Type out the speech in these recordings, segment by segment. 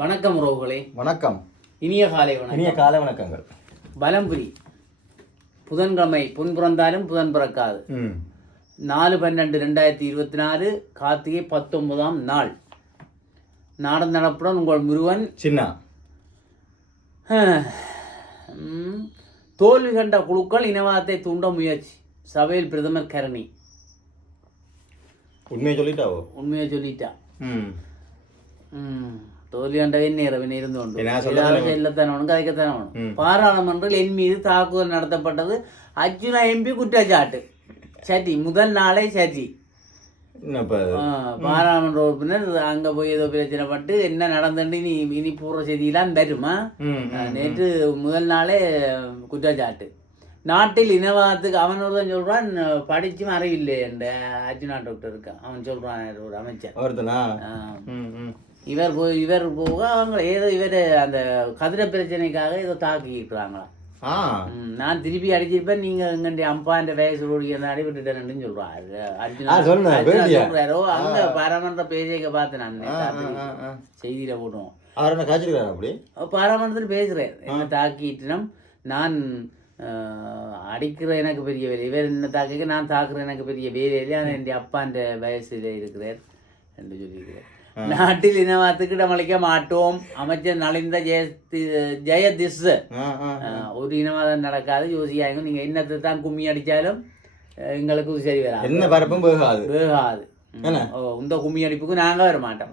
வணக்கம் உறவுகளே. வணக்கம். இனிய காலை வணக்கம். இனிய காலை வணக்கங்கள். வலம்புரி புதன்கிழமை பொன் பிறந்தாலும் புதன் பிறக்காது. 4/12/2024 கார்த்திகை 19ஆம் நாள். நாடன் நடப்புடன் உங்கள் முருகன். சின்ன தோல்வி கண்ட குழுக்கள் இனவாதத்தை தூண்ட முயற்சி. சபையில் பிரதமர் கரணி. உண்மையை சொல்லிட்டாவோ? உண்மையை சொல்லிட்டா. தோல்வி கண்டவே நேரவினை இருந்து கொண்டு இல்லத்தானே வேணும், கதைக்கத்தானே வேணும். பாராளுமன்றில் என் மீது தாக்குதல் நடத்தப்பட்டது. அர்ஜுனா எம்பி குற்றச்சாட்டு. சரி, முதல் நாளே சரி. பாராளுமன்ற உறுப்பினர் அங்க போய் ஏதோ பிரச்சனை பட்டு என்ன நடந்துட்டு இனி பூர்வ செய்தியெல்லாம் வருமா? நேற்று முதல் நாளே குற்றச்சாட்டு. நாட்டில் இனவாதத்துக்கு அவன் ஒருவன் சொல்றான், படிச்சும் அறிவில்லை என்ற அர்ஜுனா டாக்டர் இருக்கான். அவன் சொல்றான், ஒரு அமைச்சர். இவர் போக அவங்க ஏதோ இவர் அந்த கதிர பிரச்சனைக்காக ஏதோ தாக்கிக்கிறாங்களாம். நான் திருப்பி அடிச்சிருப்பேன், நீங்க எங்கடைய அம்பாண்ட வயசு ஓடினாடி விட்டுட்டேன்னு சொல்றாரு அர்ஜுனா. சொல்றாரோ அங்க பாராமன்ற பேசிக்க பார்த்தேன் நான், செய்தியில போட்டோம். அப்படி பாராமன்றத்தில் பேசுறேன், என்ன தாக்கிட்டோம், நான் அடிக்கிற எனக்கு பெரிய வேலை, இவர் என்ன தாக்க நான் தாக்குற எனக்கு பெரிய வேலை இல்லை, ஆனால் என் அப்பாண்ட வயசுல இருக்கிறார் என்று சொல்லியிருக்கிறேன். நாட்டில் இனவாதத்துக்கு இடமளிக்க மாட்டோம். அமைச்சர் நலிந்த ஜெயதிஸ். ஒரு இனவாதம் நடக்காது, யோசிக்காங்க. நீங்க இன்னத்தை தான் கும்மி அடிச்சாலும் எங்களுக்கு சரி வராது, என்ன பரப்பும் வேகாது. இந்த கும்மி அடிப்புக்கு நாங்க வர மாட்டோம்.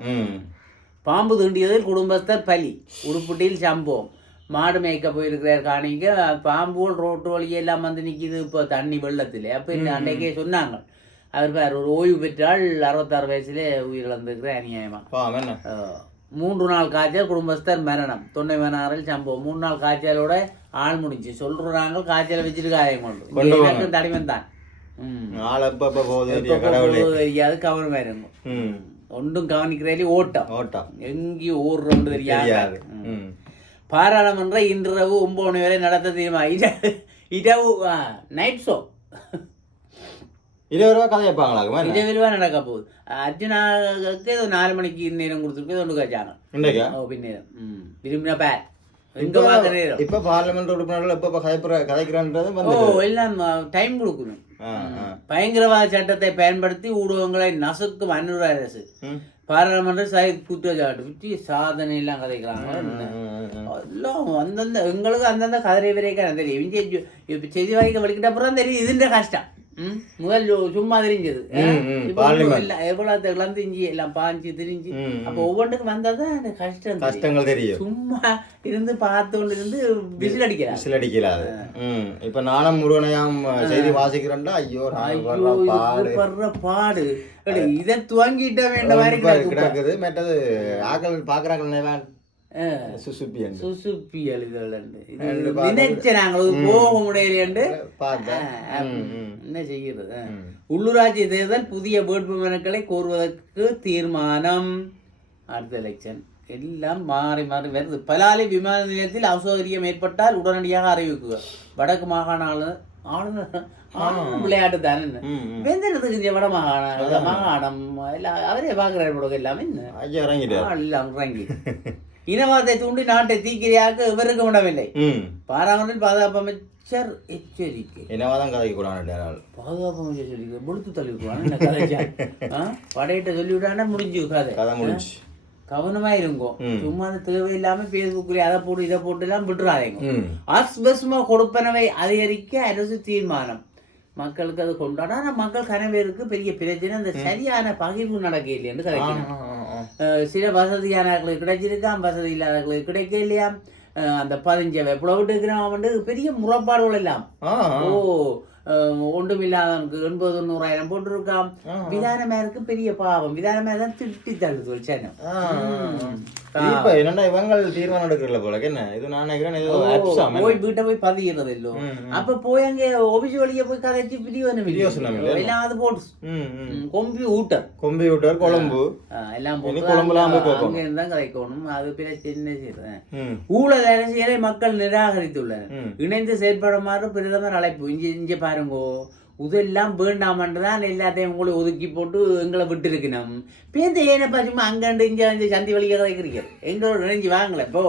பாம்பு தீண்டியதில் குடும்பஸ்தர் பலி. உடுப்புட்டியில் சம்பவம். மாடு மேய்க்க போயிருக்கிறார் காணிக்க, பாம்புகள் ரோட்டு வழியெல்லாம் வந்து நிற்கிது இப்போ தண்ணி வெள்ளத்தில். அப்போ இந்த அன்றைக்கே சொன்னாங்க, அவர் பேர் ஒரு ஓய்வு பெற்றால் 66 வயசுல உயிரிழந்திருக்கிற அநியாயமா. 3 நாள் காய்ச்சல், குடும்பஸ்தர் மரணம். 96 சம்பவம். 3 நாள் காய்ச்சலோட ஆள் முடிஞ்சு சொல்றாங்க. காய்ச்சலை வச்சுட்டு காயம் கொண்டு தடிமன் தான் தெரியாது, கவனமா இருக்கும். ஒன்றும் கவனிக்கிறதுல ஓட்டம் எங்கேயும் ஓடுறோம் தெரியாது. பாராளுமன்ற இன்றிரவு 9 மணி வரை நடத்த தீர்மானம். இரவு நைட் ஷோ இரவில்வா நடக்க போகுது. அர்ஜுனாவுக்கு ஏதோ 4 மணிக்கு நேரம் கொடுத்துருக்கு, ஒன்று காய்ச்சாங்க பின்னேரம். விரும்பின பேர் எங்க பார்த்த நேரம். இப்ப பார்லிமெண்ட் உறுப்பினர்கள் எல்லாம் டைம் கொடுக்கணும். பயங்கரவாத சட்டத்தை பயன்படுத்தி ஊடகங்களை நசுக்கும் அன்னூர் அரசு. பாராளுமன்ற குற்றச்சாட்டு பற்றி சாதனை எல்லாம் கதைக்கிறாங்க. எல்லாம் அந்தந்த எங்களுக்கு அந்தந்த கதிரை வரைக்கும் தெரியும். செய்தி வாய்க்க வலிக்கிட்ட அப்புறம் தெரியும் இதுன்ற கஷ்டம். முதல் சும்மா தெரிஞ்சது எவ்வளவு இழந்துஞ்சி எல்லாம் பாஞ்சு திரிஞ்சு. அப்ப ஒவ்வொன்றுக்கும் வந்தாதான் அந்த கஷ்டங்கள் தெரியும். சும்மா இருந்து பார்த்து கொண்டு இருந்து விசில் அடிக்கிறாரு. இப்ப நானும் முருகனையாம் செய்தி வாசிக்கிறேன்டா, ஐயோ படுற பாடு. இதை துவங்கிட்ட வேண்ட மாதிரி கிடக்குது. மற்றது ஆக்கள் பாக்குறாங்க சுசுப்பி நினைச்ச நாங்கள் போக முடியல. என்ன செய்கிறது? உள்ளூராட்சி தேர்தல் புதிய வேட்பு மனுக்களை கோருவதற்கு தீர்மானம். அடுத்த எலெக்ஷன் எல்லாம் மாறி மாறி வருது. பலாலி விமான நிலையத்தில் அசௌகரியம் ஏற்பட்டால் உடனடியாக அறிவிക്കുക. வடக்கு மாகாண ஆளுநர் விளையாட்டு தானே வெந்தனத்துக்கு வட மாகாணம் எல்லாம் அவரே பார்க்குறாரு. எல்லாமே இறங்கி இனவாதத்தை தூண்டி நாட்டை தீக்கிரையாக்க இவருக்கு விடவில்லை. பாராமரில் பாதுகாப்பு அமைச்சர் எச்சரிக்கை. இனவாதம் கதைக்கூடாது. பாதுகாப்பு அமைச்சர் சொல்லி முழுத்து தள்ளிவிடுவான். படையிட்ட சொல்லிவிட்டானா முடிஞ்சு கதை முடிஞ்சு. கவனமா இருக்கும். சும்மா தேவையில்லாம பேஸ்புக்ல அதை போட்டு இதை போட்டு எல்லாம் விட்டுறாங்க. அஸ்பஸ்மா கொடுப்பனவை அதிகரிக்க அரசு தீர்மானம். மக்களுக்கு அது கொண்டாட. ஆனா மக்கள் கனவேருக்கு பெரிய பிரச்சனை, அந்த சரியான பகிர்வு நடக்க இல்லைன்னு கதைக்கணும். சில வசதியானவர்களுக்கு கிடைச்சிருக்கான், வசதி இல்லாதவர்களுக்கு கிடைக்க இல்லையா. அந்த 15 எவ்வளவு இருக்கிறான் பெரிய முறைப்பாடுகள் எல்லாம். ஒன்றுமில்லாதவனுக்கு 80,000 போட்டிருக்கான். விதானமேருக்கு பெரிய பாவம். விதானமே தான் திட்டி தள்ளுது. இவங்க தீர்மானம் எடுக்கிறல போல. என்ன இது நான் போய் வீட்டை போய் பதிகிறது இல்லோ. அப்ப போய் அங்க ஒபிசி வழிய போய் கதைச்சு வீடியோ எல்லாம் அது போட்டு கம்ப்யூட்டர் கொழும்பு எல்லாம் போட்டு இருந்தா கதைக்கணும். அது பிரச்சனை செய்யறேன். ஊழல் அரசியலை மக்கள் நிராகரித்துள்ளனர். இணைந்து செயல்படுமாறு பிரதமர் அழைப்பு. இங்க பாருங்கோ, இதெல்லாம் வேண்டாமன்றதான் எல்லாத்தையும் உங்களை ஒதுக்கி போட்டு எங்களை விட்டு இருக்கணும். பேருந்து ஏன பாச்சுமா அங்கண்டு இங்கே வந்து சந்தி வழியாக கிடைக்கிறீங்க எங்களோட நினைஞ்சு வாங்கல இப்போ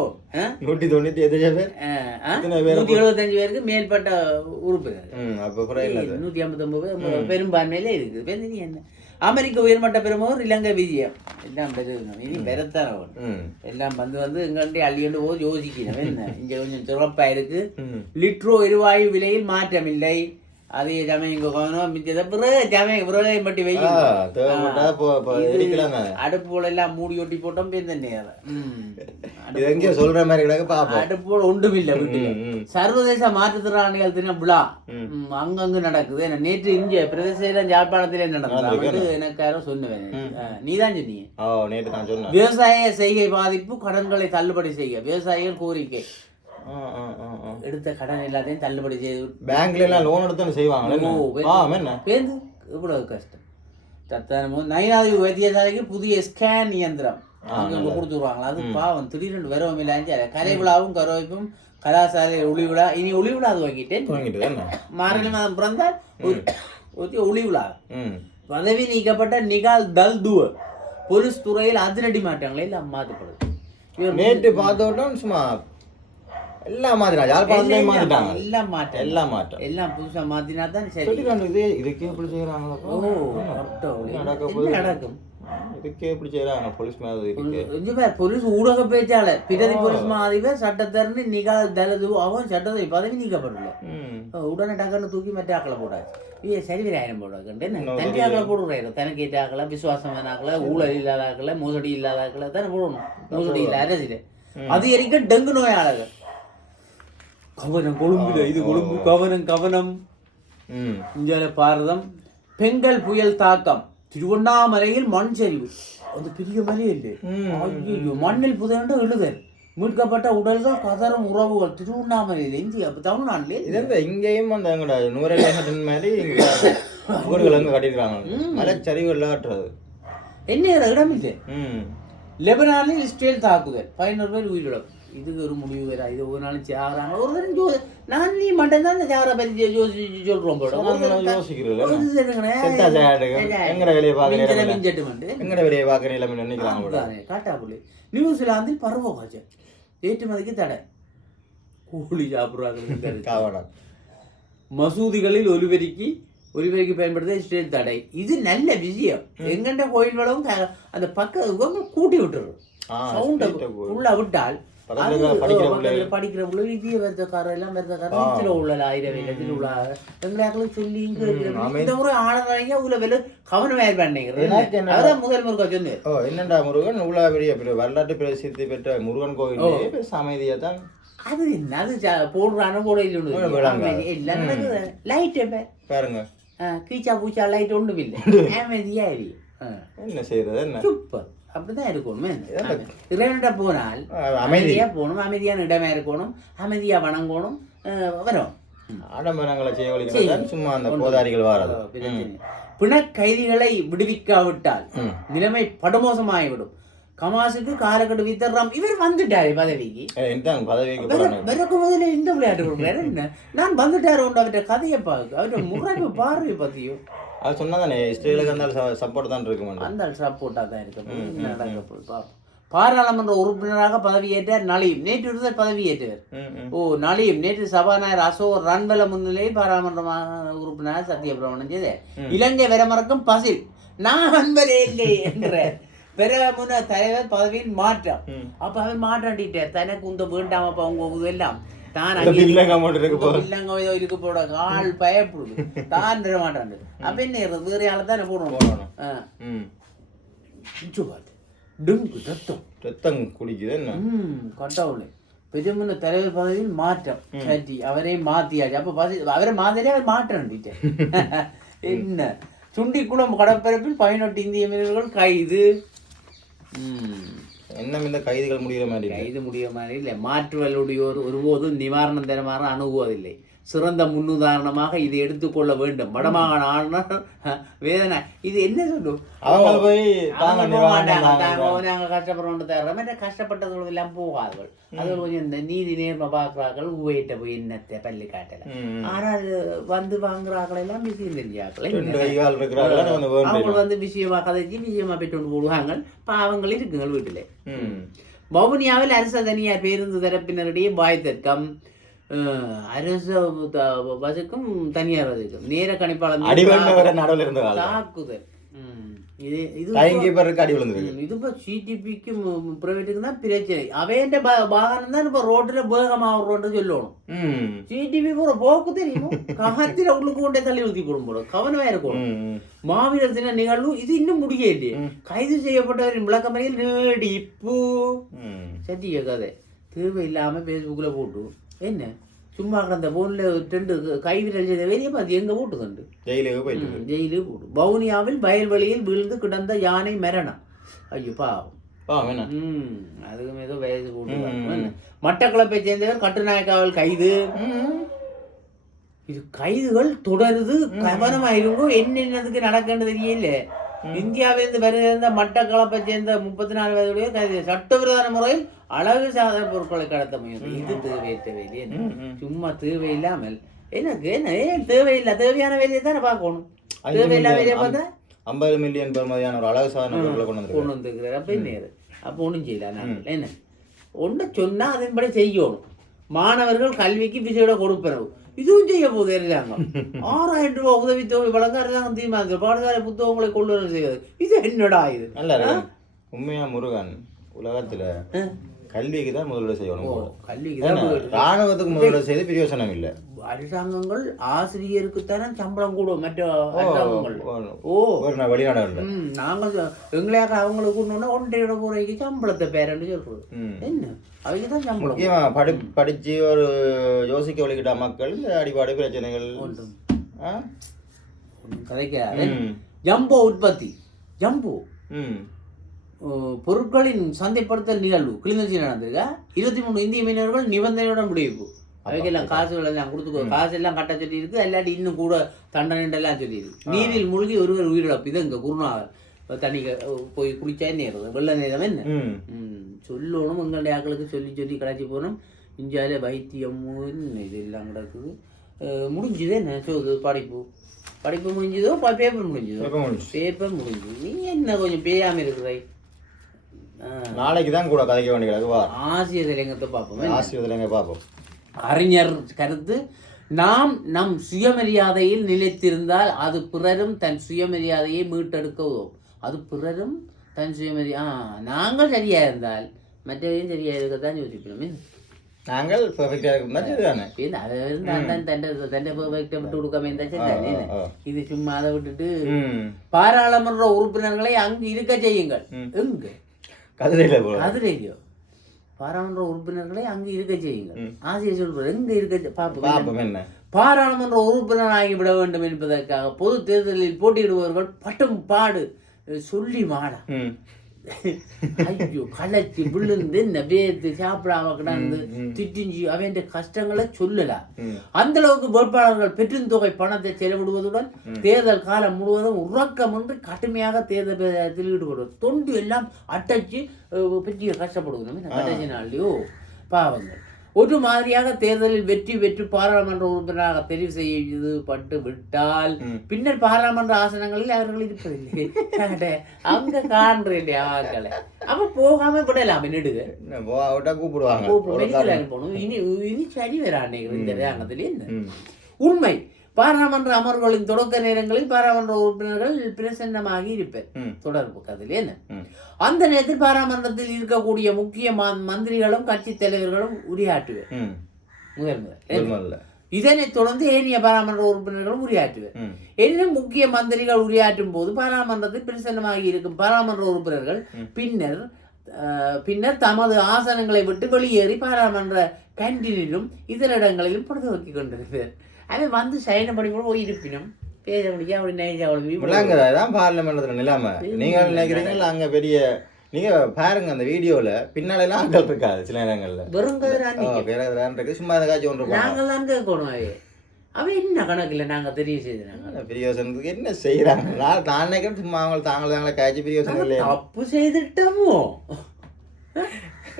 175 பேருக்கு மேற்பட்ட உறுப்பினர் 159 பேர் பெரும்பான்மையில இருக்குது. பேருந்து நீ என்ன அமெரிக்க உயர்மட்ட பெருமோர் இலங்கை விஜயம் எல்லாம் பெருகணும். இனி பெறத்தான எல்லாம் வந்து எங்கள்டே அள்ளியண்டு போது யோசிக்கணும். என்ன இங்க கொஞ்சம் சிறப்பா இருக்கு. லிட்ரோ எரிவாயு விலையில் மாற்றம் இல்லை. அதே சமயம் இங்க பிறகு மட்டி வை அடுப்பு போல எல்லாம் மூடி ஒட்டி போட்டோம். சொல்ற மாதிரி அடுப்பு போல ஒன்றும் இல்லை வீட்டுல. சர்வதேச மாற்றுத்திறனாளிகள் தின விழா அங்கங்கு நடக்குது. நேற்று இங்க பிரதேச யாழ்ப்பாணத்திலே நடந்தது. எனக்கு யாரோ சொன்னேன், நீதான் சொன்னீங்க. விவசாய செய்கை பாதிப்பு, கடன்களை தள்ளுபடி செய்ய விவசாயிகள் கோரிக்கை. எடுத்த கடன் எல்லாத்தையும் தள்ளுபடி செய்து பேங்க்ல எல்லாம் லோன் எடுத்து செய்வாங்க. இவ்வளவு கஷ்டம். நயினாதி வைத்தியசாலைக்கு புதிய ஸ்கேன் இயந்திரம் அங்க கொடுத்துருவாங்களா? அது பாவம் திடீர்னு வரவும் இல்லாஞ்சு கலை விழாவும் கரோய்ப்பும் கலாசாலை ஒளி விழா. இனி ஒளி விழா அது வாங்கிட்டேன். மார்கழி மாதம் பிறந்தால் ஒளி விழா. பதவி நீக்கப்பட்ட நிகால் தல்துவ போலீஸ் துறையில் அதிரடி மாற்றங்களை எல்லாம் மாற்றப்படுது. நேற்று பார்த்தோம் சும்மா எல்லாம் மாத்தினாங்க. யாழ்ப்பாணத்தையும் மாத்திட்டாங்க. எல்லாம் புதுசா மாத்தினா தான் சரி. இதுக்கே எப்படி செய்யறாங்களோ நடக்கும். இதுக்கே எப்படி செய்யறாங்க போலீஸ் மாதிரி. போலீஸ் ஊடக பேச்சாளர் பிரதி போலீஸ் மாதிபர் சட்டத்தரணி நிகால் தலது அவன் சட்டத்தை பதவி நீக்கப்படல. உடனே டக்குன்னு தூக்கி மற்ற ஆக்களை போடாது. சரிவிராயிரம் போடாது. தனி ஆக்களை போடுறாரு. தனக்கு ஏற்ற ஆக்களை, விசுவாசமான ஆக்களை, ஊழல் இல்லாத ஆக்களை, மோசடி இல்லாத ஆக்களை தானே போடணும். மோசடி இல்ல அரசியல் அதிகரிக்க டெங்கு நோயாளர்கள். கவனம் கொழும்புல இது கொழும்பு கவனம். இந்தியால பாரதம். பெங்கல் புயல் தாக்கம். திருவண்ணாமலையில் மண் சரிவு. அது பெரிய மலையே இல்லை. மண்ணில் புதையண்ட எழுதல். மீட்கப்பட்ட உடல்கள், கதரும் உறவுகள். திருவண்ணாமலையில் இந்தியா தமிழ்நாட்டிலே இங்கேயும் அந்த நூறு மாதிரி ஊர்கள் அங்கே கட்டிருக்காங்க. மலைச்சரிவு இல்லாட்டுறது என்ன இடம் இல்லை. லெபனானில் இஸ்ரேல் தாக்குதல், 11 பேர் உயிரிழப்பு. இதுக்கு ஒரு முடிவு வேற. இது ஒரு நாள் சாகிறாங்க. ஒரு தரம் நான் நீ மட்டும் தான் இந்த சாரை பற்றி சொல்றோம். காட்டாப்புள்ளி. நியூசிலாந்தில் பருவ காய்ச்சல், ஏற்றுமதிக்கு தடை. கூலி சாப்பிடுறாங்க. மசூதிகளில் ஒலிபெருக்கி பயன்படுத்த இஸ்ரேல் தடை. இது நல்ல விஷயம். எங்கண்ட கோயில் வளவும் அந்த பக்கம் கூட்டி விட்டுரும். சவுண்டை உள்ள விட்டால் படிக்கிற வருத்தக்காரர் எல்லாம் வருத்தக்காரர் உள்ள 1000 உள்ள எங்களாக்களும் சொல்லி இந்த முறை ஆனதாங்க உள்ள வெளில கவனமே பண்ணீங்க. அதான் முதல் முருகன் சொன்னேன். என்னண்டா முருகன் இவ்வளவு பெரிய வரலாற்று பிரசித்தி பெற்ற முருகன் கோயில் அமைதியா தான். அது என்ன அது போடுறான போட எல்லாம் லைட் பாருங்க. கீச்சா பூச்சா லைட் ஒன்றும் இல்லை. அமைதியா என்ன செய்யறது என்ன சூப்பர். அப்படிதான் இருக்கணும். இறைவன்கிட்ட போனால் அமைதியா போகணும், அமைதியான இடமா இருக்கணும், அமைதியா வணங்கணும். வரும் ஆடம்பரங்களை செய்ய சும்மா அந்த போதாரிகள் வராது. பிண கைதிகளை விடுவிக்காவிட்டால் நிலைமை படுமோசமாகிவிடும். கமாசுக்கு காலக்கட்டு வித்தர்றாம். இவர் வந்துட்டாரு பதவிக்கு. பிறகு முதல்ல இந்த விளையாட்டு கொடுக்குறாரு. என்ன நான் வந்துட்டாரு உண்டு அவர்கிட்ட கதையை பார்க்க, அவர்கிட்ட முறைப்பு பார்வை பத்தியும் அது சொன்னாதானே இஸ்ரேலுக்கு அந்த சப்போர்ட் தான் இருக்கு. அந்த சப்போர்ட்டாக தான் இருக்கு. பாராளுமன்ற உறுப்பினராக பதவியேற்றார் நலீம். நேற்று பதவியேற்றவர். நலீம் நேற்று சபாநாயகர் அசோக் ரன்வல முன்னிலையில் பாராளுமன்ற உறுப்பினராக சத்தியப்பிரமாணம் செய்த. இலங்கை வரமறக்கும் பசில் நான் இல்லை என்ற பெருமுன தலைவர் பதவியின் மாற்றம். அப்ப அவர் மாற்றாண்டிட்டார். தனக்கு உந்த வேண்டாமப்பா உங்க எல்லாம் தான் இருக்கு போட ஆள் பயப்படுது. தான் தர மாட்டாண்டு. அப்ப என்ன வேற ஆளை தானே போடணும். ரத்தம் குடிக்குது. கட்டாவுல பெருமுன தலைவர் பதவியில் மாற்றம். சரி அவரே மாத்தியாச்சு. அப்ப அவரை மாதிரியே அவர் மாற்றாண்டிட்டார். என்ன சுண்டிக்குளம் கடற்பரப்பில் 18 இந்திய மீனவர்கள் கைது. என்ன இந்த கைதுகள் முடிகிற மாதிரி கைது முடிகிற மாதிரி இல்லை. மாற்றுவலுடையோர் ஒருபோதும் நிவாரணம் தருமாறு அணுகுவதில்லை. சிறந்த முன்னுதாரணமாக இதை எடுத்துக்கொள்ள வேண்டும். வடமாகாண ஆளுநர் வேதனை இது என்ன சொல்லும், அவங்க போய் நாங்கள் கஷ்டப்படுறோம் தவிர மற்ற கஷ்டப்பட்டவர்கள் எல்லாம் போகாதவர்கள். அது கொஞ்சம் இந்த நீதி நேர்மை பார்க்குறார்கள், ஊயிட்ட போய் என்னத்தை பள்ளி காட்டல. ஆனால் வந்து வாங்குறாக்கள் எல்லாம் விஷயம் தெரிஞ்சாக்கள் அவங்க வந்து விஷயமா கதைச்சி விஷயமா பெற்று கொண்டு போடுவாங்க. பாவங்கள் இருக்குங்கள் வீட்டில். வவுனியாவில் அரசு தனியார் பேருந்து தரப்பினரிடையே வாய் தர்க்கம். அரசு பஸ்ஸுக்கும் தனியார் பஸ்ஸுக்கும் நேர கணிப்பாளர் தாக்குதல். இது சிடிபிக்கும் பிரைவேட்டுக்கும் தான் பிரச்சனை. அவையண்ட வாகனம் தான் இப்ப ரோட்ல வேகமாகறோன்னு சொல்லணும். சிடிபி போற போக்கு தெரியும், ககத்தில உள்ளுக்கு கொண்டே தள்ளி ஊத்தி போடும் போல கவனமா இருக்கணும். மாவீரத்தின நிகழ்வு இது இன்னும் முடியலையே. கைது செய்யப்பட்டவரின் விளக்கமறையில் நீடிப்பு சத்திய கதை தேவையில்லாம பேஸ்புக்ல போட்டு என்ன சும்மா கிடந்த போன்ல 2 கைவிரல் செய்த வெளியே பார்த்து எங்க போட்டுக்கண்டு ஜெயிலுக்கு போட்டு. வவுனியாவில் வயல்வெளியில் விழுந்து கிடந்த யானை மரணம். ஐயோ பாவம். அதுக்கும் ஏதோ வயசு போட்டு. மட்டக்களப்பை சேர்ந்தவர் கட்டுநாயக்காவல் கைது. இது கைதுகள் தொடருது, கவனமாயிருக்கும். என்னென்னதுக்கு நடக்கின்றது தெரியல. இந்தியாவிலிருந்து வருகிற மட்டக்களப்பை சேர்ந்த 34 வயதுடைய கைது சட்டவிரோத முறையில் அழகு சாதன பொருட்களை கடத்த முயற்சி. இது தேவையற்ற வேலையே. சும்மா தேவையில்லாமல் எனக்கு என்ன தேவையில்லை, தேவையான வேலையை தானே பார்க்கணும். தேவையில்லாத வேலையை பார்த்தா 50 மில்லியன் பெறுமதியான ஒரு அழகு சாதன பொருட்களை கொண்டு வந்துருக்கிறார். அப்ப என்ன அப்போ ஒன்றும் செய்யலாம். நாங்கள் என்ன ஒன்று சொன்னா அதன்படி செய்யணும். மாணவர்கள் கல்விக்கு விசையோட கொடுப்பனவு இதுவும் செய்ய போகுது. அரசாங்கம் 6000 ரூபாய் உதவித்தொகை வழங்க அரசாங்கம் தீர்மானித்து பாடசாலை புத்தகங்களை கொள்ளுதல் செய்வது. இது என்னடா இது? நல்ல உண்மையா முருகன் உலகத்துல கல்விக்கு தான் முதலீடு செய்யணும். ராணுவத்துக்கு முதலீடு செய்து பிரயோசனம் இல்லை. அரசாங்கங்கள் ஆசிரியருக்குத்தானே சம்பளம் கூடும். மற்ற அரசாங்கங்கள் வெளிநாடுகள்ல நாங்கள் எங்களையாக அவங்களுக்கு கூடணும்னா 1.5 ரூபாய்க்கு சம்பளத்தை பேரன்னு சொல்றது. என்ன அவங்க தான் சம்பளம் படிச்சு ஒரு யோசிக்க வழிகிட்ட மக்கள் அடிப்படை பிரச்சனைகள் கதைக்கிறாரு. ஜம்போ உற்பத்தி ஜம்போ பொருட்களின் சந்தைப்படுத்தல் நிகழ்வு கிளிநொச்சி நடந்திருக்கா. 23 இந்திய மீனவர்கள் நிபந்தனையுடன் முடிவு. அவைக்கெல்லாம் காசுகள் எல்லாம் கொடுத்து காசு எல்லாம் கட்ட சொல்லி இருக்கு. இல்லாட்டி இன்னும் கூட தண்டனை எல்லாம் சொல்லியிருக்கு. நீரில் மூழ்கி ஒருவர் உயிரிழப்பு. இது இங்க குருநாதர் தண்ணி போய் குளிச்சா நேரம் வெள்ள நேரம் என்ன சொல்லணும். எங்களுடைய ஆக்களுக்கு சொல்லி சொல்லி கடைச்சி போனோம். இந்தியாவில வைத்தியம் இது எல்லாம் கிடக்குது. முடிஞ்சுது என்ன சொல்லுது படிப்பு முடிஞ்சதோ பேப்பர் முடிஞ்சதோ பேப்பர் முடிஞ்சது. நீ என்ன கொஞ்சம் பேயாம இருக்கிறாய். நாளைக்கு தான் கூட கதைக்க வேண்டிய ஆசிய தலைங்கத்தை பார்ப்போம். அறிஞர் கருத்து நாம் நம் சுயமரியாதையில் நிலைத்திருந்தால் அது பிறரும் தன் சுயமரியாதையை மீட்டெடுக்க உதவும். அது பிறரும் தன் நாங்கள் சரியா இருந்தால் மற்றவரையும் சரியா இருக்கத்தான் யோசிக்கணும். நாங்கள் பெர்ஃபெக்ட்டா இருக்கோம்னா விட்டு கொடுக்காம இருந்தா இது சும்மா அதை விட்டுட்டு பாராளுமன்ற உறுப்பினர்களை அங்கு இருக்க செய்யுங்கள். எங்க கதிரையோ பாராளுமன்ற உறுப்பினர்களை அங்கு இருக்க செய்யுங்கள். ஆசிரியர் சொல்றது எங்க இருக்க பாப்போம். பாராளுமன்ற உறுப்பினர் ஆகிவிட வேண்டும் என்பதற்காக பொது தேர்தலில் போட்டியிடுபவர்கள் பட்டும் பாடு சொல்லி மாடா ஐயோ களைச்சி விழுந்து நவேத்து சாப்பிடாம கிடந்து திட்டிஞ்சி அவன் கஷ்டங்களை சொல்லலாம். அந்த அளவுக்கு வேட்பாளர்கள் பெருந்தொகை பணத்தை செலவிடுவதுடன் தேர்தல் காலம் முழுவதும் உறக்கமின்றி கடுமையாக தேர்தல் பிரச்சாரத்தில் ஈடுபடுவது. தொண்டு எல்லாம் அட்டச்சு பெரிய கஷ்டப்படுவது கடைசி நாள்லையோ பாவங்கள். ஒரு மாதிரியாக தேர்தலில் வெற்றி பெற்று பாராளுமன்ற உறுப்பினராக தெரிவு செய்து பட்டு விட்டால் பின்னர் பாராளுமன்ற ஆசனங்களில் அவர்கள் இருப்பதில்லை. அங்க காண்ற இல்லையா ஆக்களை அப்ப போகாம விடலாம். போகணும். இனி சரி வரானே இந்த ரேங்கத்திலே உண்மை. பாராளுமன்ற அமர்வுகளின் தொடக்க நேரங்களில் பாராளுமன்ற உறுப்பினர்கள் பிரசன்னமாகி இருப்பர் தொடர்பு கதில் என்ன. அந்த நேரத்தில் பாராளுமன்றத்தில் இருக்கக்கூடிய முக்கிய மந்திரிகளும் கட்சி தலைவர்களும் உரையாற்றுவர் முதல். இதனைத் தொடர்ந்து ஏனைய பாராளுமன்ற உறுப்பினர்களும் உரையாற்றுவர். எனினும் முக்கிய மந்திரிகள் உரையாற்றும் போது பாராளுமன்றத்தில் பிரசன்னமாகி இருக்கும் பாராளுமன்ற உறுப்பினர்கள் பின்னர் தமது ஆசனங்களை விட்டு வெளியேறி பாராளுமன்ற கேண்டீனிலும் இதர இடங்களிலும் பொழுது வைக்கிக் கொண்டிருப்பர். அவன் வந்து சைனம் பண்ணி கூட போய் இருப்பினும் பேச முடியாது. அப்படி நைஜாதான் பார்லிமெண்ட்ல நிலைமை. நீங்க நினைக்கிறீங்க அங்க பெரிய நீங்க பாருங்க அந்த வீடியோல பின்னாலெல்லாம் ஆட்கள் இருக்காது. சில நேரங்கள்ல வெறும் சும்மா காட்சி ஒன்று நாங்கள் தான் கேட்கணும். அவன் என்ன கணக்கில் நாங்கள் தெரிவு செய்தாங்க பிரியோசனத்துக்கு என்ன செய்யறாங்க? நான் நினைக்கிறேன் சும்மா அவங்க தாங்களே காய்ச்சி பிரியோசனம் இல்லையா? தப்பு செய்துட்டமோ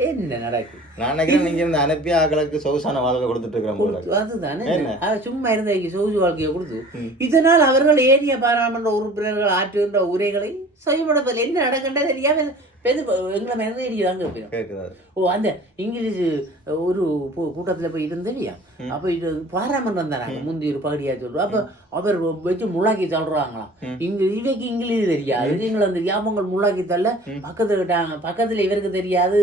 என்ன நடக்கு? நான் நினைக்கிறேன் நீங்க இருந்து அனுப்பி ஆக்களுக்கு சொகுசான வாழ்க்கை கொடுத்துட்டு இருக்கிறோம். அதுதானே சும்மா இருந்த சொகுசு வாழ்க்கையை கொடுத்து இதனால் அவர்கள் ஏரிய பாராளுமன்ற உறுப்பினர்கள் ஆற்றுகின்ற உரைகளை செய்யப்படவில்லை. என்ன நடக்கின்றது தெரியாம எங்களை மேலே தெரியுதாங்க கேட்குறாரு. அந்த இங்கிலீஷ் ஒரு கூட்டத்தில் போய் இருந்தேன். அப்போ இது பாராமன்றம் தானாங்க முந்தைய ஒரு பகுதியாக சொல்கிறோம். அப்போ அவர் வச்சு முள்ளாக்கி தள்ளுறாங்களாம். இவைக்கு இங்கிலீஷ் தெரியாது, நீங்களும் தெரியாது. அவங்க முள்ளாக்கி தள்ள பக்கத்தில் இவருக்கு தெரியாது,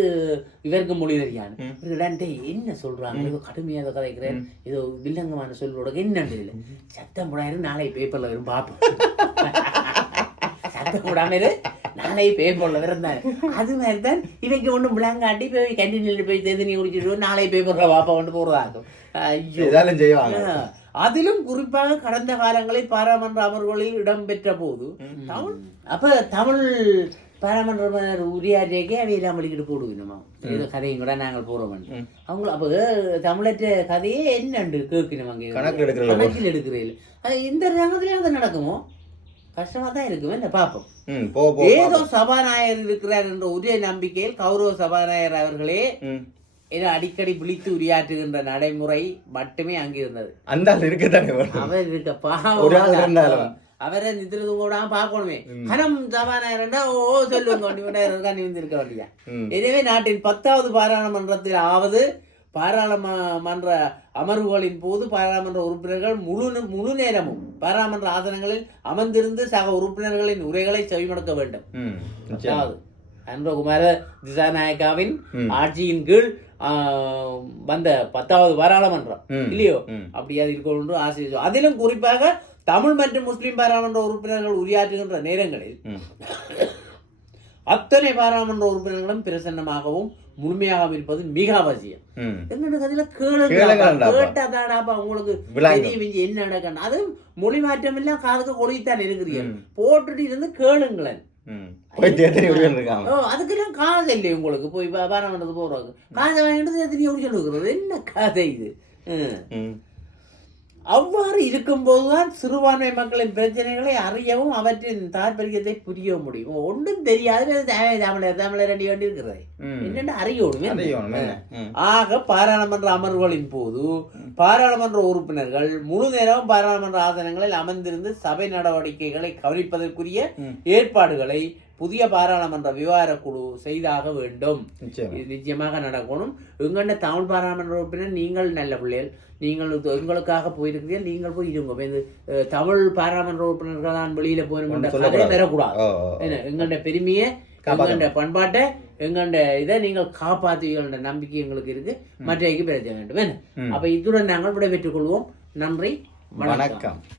இவருக்கு மொழி தெரியாது. இவர்கிட்ட என்ன சொல்கிறாங்க, ஏதோ கடுமையாக கதைக்கிறேன், ஏதோ வில்லங்கமான சொல்வோட என்னன்னு தெரியல. சத்தம் போடாது, நாளை பேப்பரில் வரும் பார்ப்போம். சத்தம் போடாமல் நாளை பேப்பர்ல இருந்தாரு. அது மாதிரி தான் இவைக்கு ஒன்றும் விளங்காட்டி போய் கேண்டீனில் போய் தேதி குடிச்சிட்டு நாளை பேப்பர்ல வாப்பா கொண்டு போறதாகும். அதிலும் குறிப்பாக கடந்த காலங்களில் பாராளுமன்ற அமர்வுகளில் இடம்பெற்ற போது தமிழ் பாராளுமன்ற உரையாற்றியக்கே அவையெல்லாம் வலிக்கிட்டு போடுவினோமா, ஏதோ கதையும் கூட நாங்கள் போறோம். அவங்க அப்போ தமிழற்ற கதையே என்னண்டு கேட்கணும், அங்கே கணக்கில் எடுக்கிறீர்கள். இந்த ரங்கத்திலே அது நடக்குமோ? கஷ்டமா தான் இருக்குமே. இந்த பாப்போம். ஏதோ சபாநாயகர் இருக்கிறார் என்ற ஒரே நம்பிக்கையில் கௌரவ சபாநாயகர் அவர்களே ஏதோ அடிக்கடி விழித்து உரையாற்றுகின்ற நடைமுறை மட்டுமே அங்கே இருந்தது. அவர் இருக்க பாவம், அவரை நிதிரது கூட பார்க்கணுமே. கனம் சபாநாயகர் சொல்லுங்க இருக்க வேண்டியா. எனவே நாட்டின் 10வது பாராளுமன்றத்தில் ஆவது பாராளுமன்ற அமர்வுகளின் போது பாராளுமன்ற உறுப்பினர்கள் முழு நேரமும் பாராளுமன்ற ஆசனங்களில் அமர்ந்திருந்து சக உறுப்பினர்களின் உரைகளை செவிமடுக்க வேண்டும். அதாவது அன்பகுமார திசாநாயக்காவின் ஆட்சியின் கீழ் வந்த 10வது பாராளுமன்றம் இல்லையோ, அப்படியாது இருக்கணும் ஆசை. அதிலும் குறிப்பாக தமிழ் மற்றும் முஸ்லிம் பாராளுமன்ற உறுப்பினர்கள் உரையாற்றுகின்ற நேரங்களில் அத்தனை பாராளுமன்ற உறுப்பினர்களும் பிரசன்னமாகவும் முழுமையாக இருப்பது மிக அவசியம். கேட்டாதாடாப்பா உங்களுக்கு என்ன நடக்கணும். அது மொழி மாற்றம் எல்லாம் காதுக்கு கொடித்தான் இருக்கிறீர்கள், போட்டுட்டு இருந்து கேளுங்களேன். அதுக்கெல்லாம் காசு இல்லை உங்களுக்கு, போய் பாராளுமன்றத்துக்கு போறாங்க காசை வாங்கிட்டு எத்தனை சொல்லுகிறது, என்ன கதை இது? அவ்வாறு இருக்கும்போதுதான் சிறுபான்மை மக்களின் பிரச்சனைகளை அறியவும் அவற்றின் தாற்பயத்தை புரிய முடியும். ஒன்றும் தெரியாது தமிழர் அடி வேண்டி இருக்கிறது என்னென்ன அறியணும். ஆக பாராளுமன்ற அமர்வுகளின் போது பாராளுமன்ற உறுப்பினர்கள் முழு நேரமும் பாராளுமன்ற ஆசனங்களில் அமர்ந்திருந்து சபை நடவடிக்கைகளை கவனிப்பதற்குரிய ஏற்பாடுகளை புதிய பாராளுமன்ற விவகார குழு செய்தாக வேண்டும். இது நிச்சயமாக நடக்கணும். எங்கண்ட தமிழ் பாராளுமன்ற உறுப்பினர் நீங்கள் நல்ல பிள்ளைகள், நீங்கள் எங்களுக்காக போயிருக்கிறீர்கள், நீங்கள் போய் இருங்க. தமிழ் பாராளுமன்ற உறுப்பினர்கள் தான் வெளியில போய் பெறக்கூடாது. எங்கண்ட பெருமையை, எங்கண்ட பண்பாட்டை, எங்கண்ட இதை நீங்கள் காப்பாற்றுவீங்க நம்பிக்கை எங்களுக்கு இருக்கு. மற்றைக்கு பிரச்சனை வேண்டும். அப்ப இத்துடன் நாங்கள் விடைபெற்றுக் கொள்வோம். நன்றி, வணக்கம்.